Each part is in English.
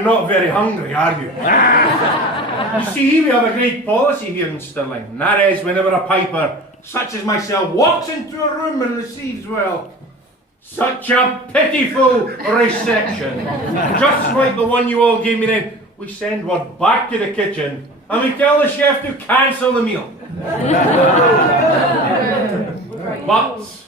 You're not very hungry, are you? You see, we have a great policy here in Stirling, and that is whenever a piper, such as myself, walks into a room and receives, well, such a pitiful reception, just like the one you all gave me then, we send word back to the kitchen and we tell the chef to cancel the meal. But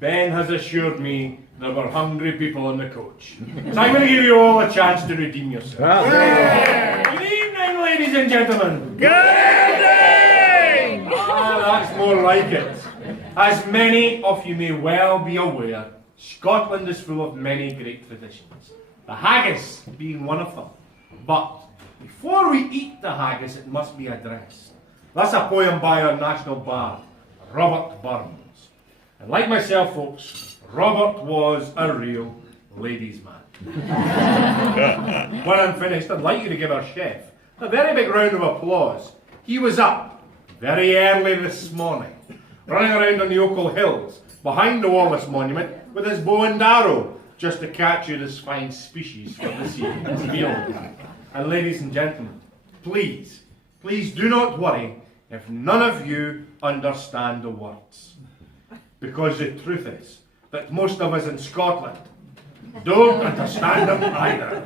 Ben has assured me there were hungry people on the coach. So I'm going to give you all a chance to redeem yourselves. Good evening, ladies and gentlemen. Good evening! That's more like it. As many of you may well be aware, Scotland is full of many great traditions, the haggis being one of them. But before we eat the haggis, it must be addressed. That's a poem by our national bard, Robert Burns. And like myself, folks, Robert was a real ladies' man. When I'm finished, I'd like you to give our chef a very big round of applause. He was up very early this morning, running around on the Ochil Hills, behind the Wallace Monument, with his bow and arrow, just to capture this fine species for this evening's meal. And ladies and gentlemen, please do not worry if none of you understand the words. Because the truth is that most of us in Scotland don't understand them either.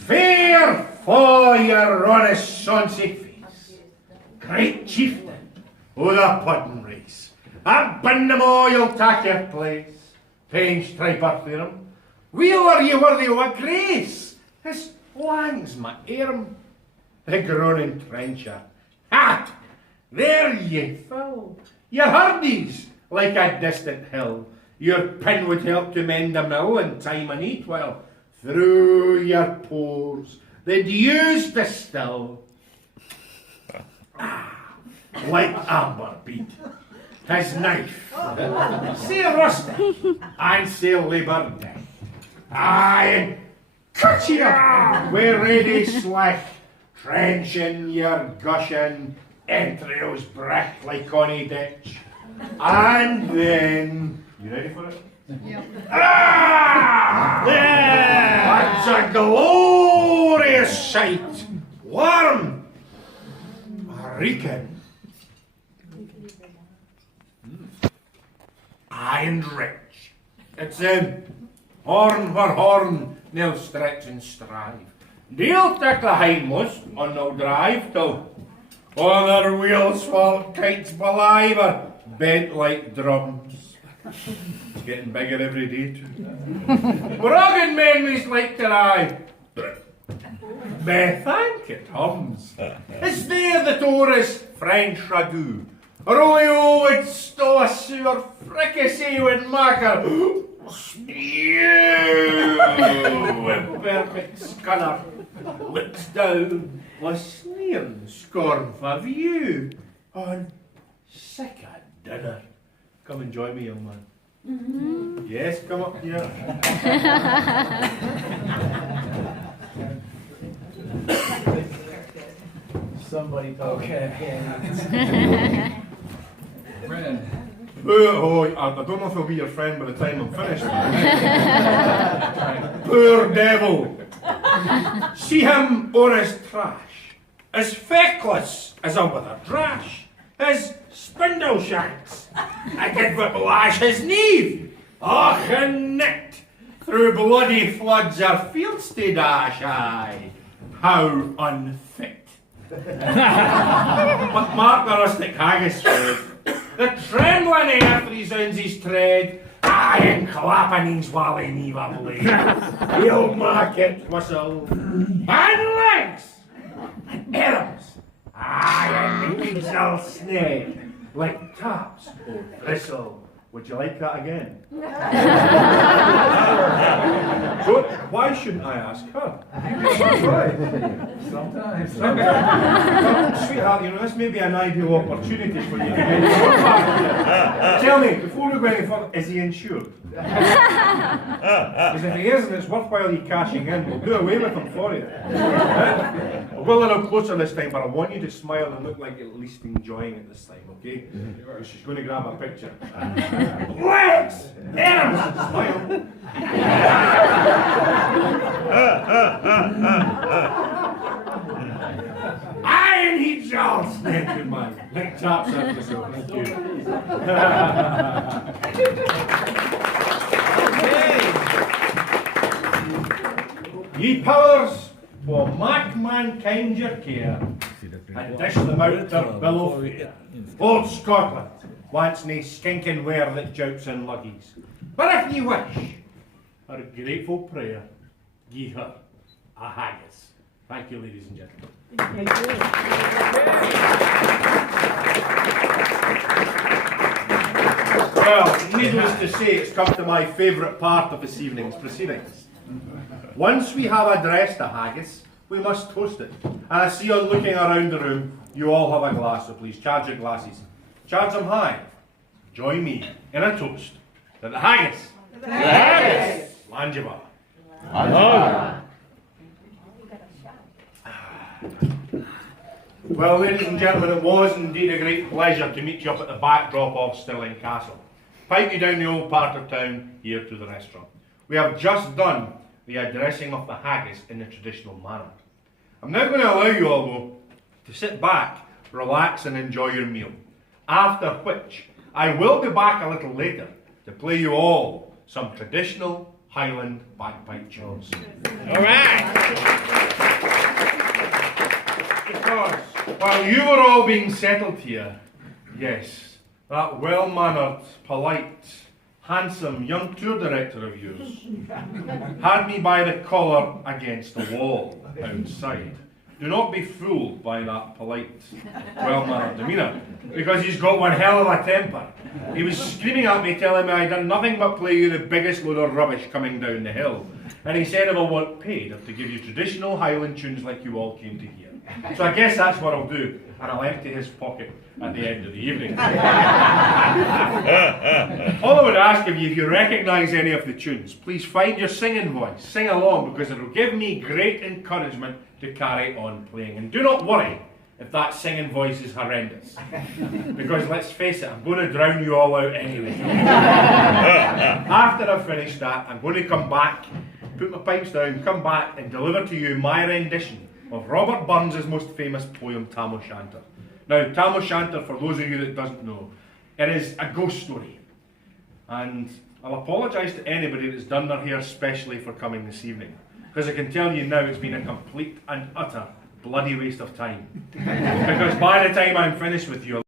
Fair for your honest sonsy face, great chieftain o' the puddin' race, a bindamo you'll tak your place, pain striper for him, weel are ye worthy o' a grace, his langs my arm, the groaning trencher, ha! There ye fill, your hardies like a distant hill, your pin would help to mend a mill in time of need, while through your pores the dews distill. Like amber bead, his knife, say rustic, and say labour death. Aye, and cut ye up with ready slack, trenching your gushing entrails brick like Connie ditch. And then, you ready for it? Yep. That's a glorious sight, warm, reeking. And rich. It's horn for horn, they'll stretch and strive. They'll take the hindmost on they'll drive till all their wheels fall kites alive or bent like drums. It's getting bigger every day too. Rugged memories like to ride. Bethank it hums. It's there the tourist French ragout. Rolio with stow a sewer fricassee with macker. Spew with perfect scunner. Looks down with sneer and scorn for view. On sick a dinner. Come and join me, young man. Mm-hmm. Yes, come up here. Somebody talk. Okay. Friend. Oh, I don't know if he'll be your friend by the time I'm finished. Poor devil. See him on his trash, as feckless as a wither trash, his spindle shanks, I could but lash his knee. Och, and knit through bloody floods our fields to dash, aye. How unfit. But mark the rustic haggis food, the trembling air for his owns his tread, aye, and clapping his wally never blade. He'll mark it whistle, and legs, and arms, aye, and the legs all snake, like taps o' bristle. Would you like that again? So, why shouldn't I ask her? Sometimes. Sweetheart, you know, this may be an ideal opportunity for you to get your back here. Tell me, before we go any further, is he insured? Because if he isn't, it's worthwhile you cashing in. We'll do away with him for you. Right? We'll go a little closer this time, but I want you to smile and look like you're at least enjoying it this time, okay? Because she's going to grab a picture. Legs! Arms! Smile. Iron Heat Jones! Thank you, man. Nick taps after the show. Thank you. Ye powers, for mark mankind your care, and dish them out their bill of fare. Old Scotland wants nae skinking ware that jouts in luggies. But if ye wish, our grateful prayer, gie her a haggis. Thank you, ladies and gentlemen. Well, needless to say, it's come to my favourite part of this evening's proceedings. Once we have addressed the haggis, we must toast it. And I see on looking around the room, you all have a glass, so please charge your glasses. Charge them high. Join me in a toast to the haggis. The haggis! Lanjibar. Well, ladies and gentlemen, it was indeed a great pleasure to meet you up at the backdrop of Stirling Castle. Pipe you down the old part of town here to the restaurant. We have just done the addressing of the haggis in the traditional manner. I'm now going to allow you all, though, to sit back, relax and enjoy your meal. After which, I will be back a little later to play you all some traditional Highland bagpipe tunes. All right. Because while you were all being settled here, yes, that well-mannered, polite, handsome young tour director of yours had me by the collar against the wall outside. Do not be fooled by that polite, well-mannered demeanour, because he's got one hell of a temper. He was screaming at me, telling me I'd done nothing but play you the biggest load of rubbish coming down the hill. And he said I will want paid to give you traditional Highland tunes like you all came to hear. So I guess that's what I'll do, and I'll empty his pocket at the end of the evening. All I would ask of you, if you recognise any of the tunes, please find your singing voice, sing along, because it will give me great encouragement to carry on playing. And do not worry if that singing voice is horrendous, because let's face it, I'm going to drown you all out anyway. After I've finished that, I'm going to come back, put my pipes down, come back and deliver to you my rendition of Robert Burns' most famous poem, Tam O'Shanter. Now, Tam O'Shanter, for those of you that doesn't know, it is a ghost story. And I'll apologise to anybody that's done their hair specially for coming this evening, because I can tell you now it's been a complete and utter bloody waste of time. Because by the time I'm finished with you,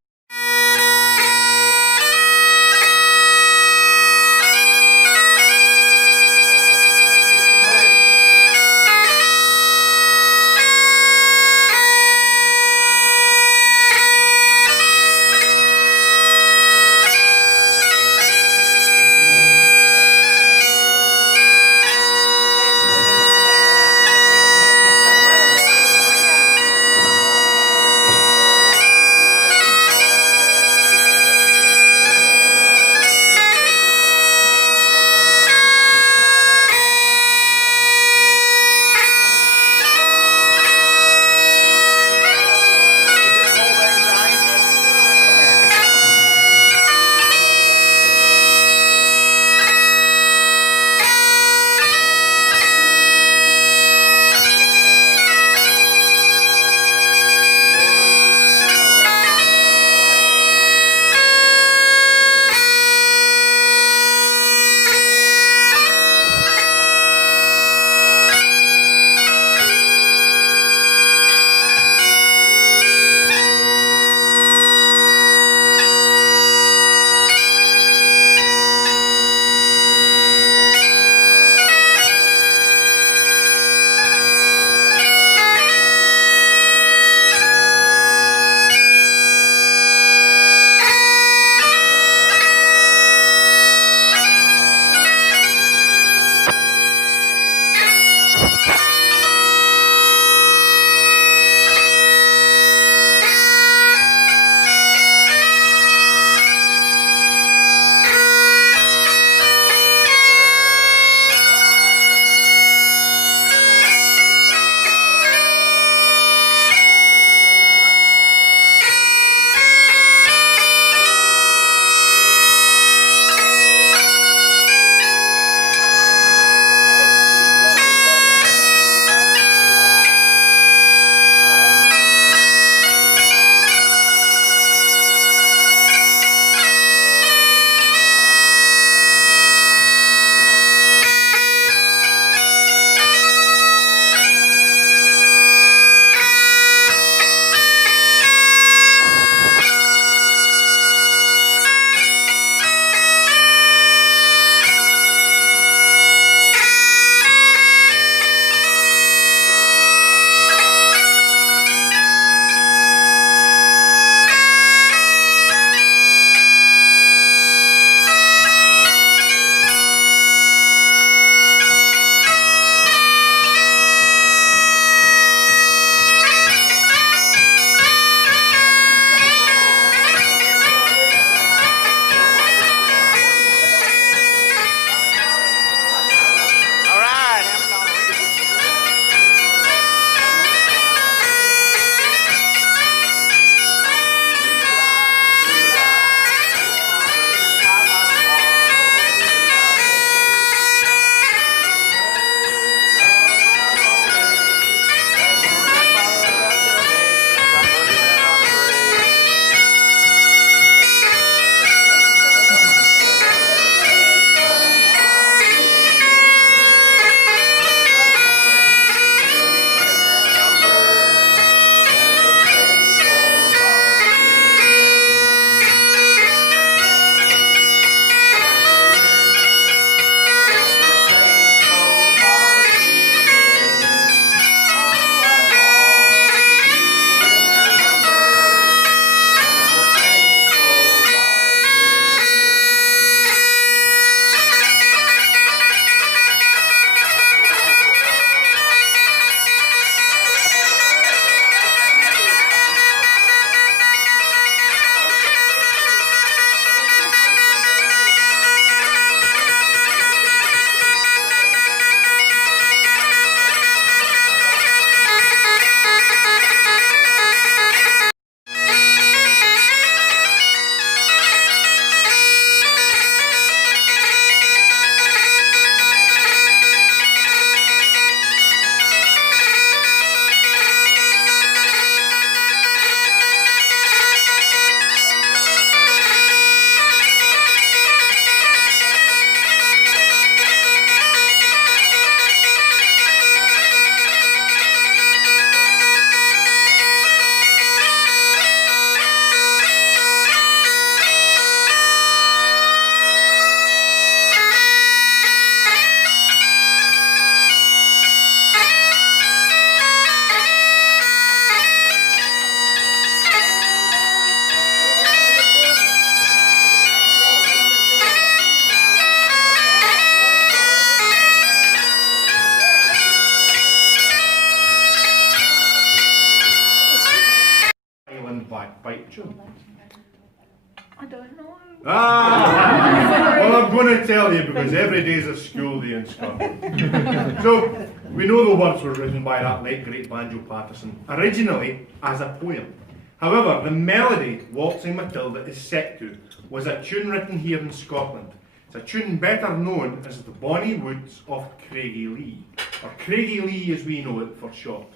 Ah! Well, I'm going to tell you because every day's a school day in Scotland. So, we know the words were written by that late great Banjo Patterson, originally as a poem. However, the melody Waltzing Matilda is set to was a tune written here in Scotland. It's a tune better known as the Bonnie Woods of Craigielee, or Craigielee as we know it for short.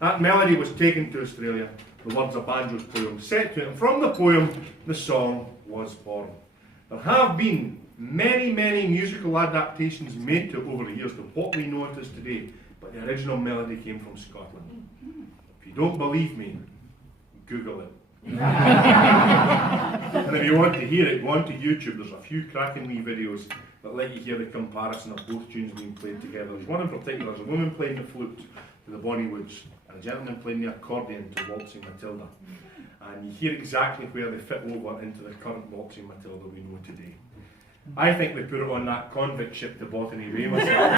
That melody was taken to Australia, the words of Banjo's poem set to it, and from the poem, the song was born. There have been many musical adaptations made to it over the years to what we know it as today, but the original melody came from Scotland. If you don't believe me, Google it. And if you want to hear it, go on to YouTube. There's a few cracking wee videos that let you hear the comparison of both tunes being played together. There's one in particular, there's a woman playing the flute to the Bonnie Woods, and a gentleman playing the accordion to Waltzing Matilda. And you hear exactly where they fit over into the current Waltzing Matilda we know today. I think they put it on that convict ship to Botany Bay myself.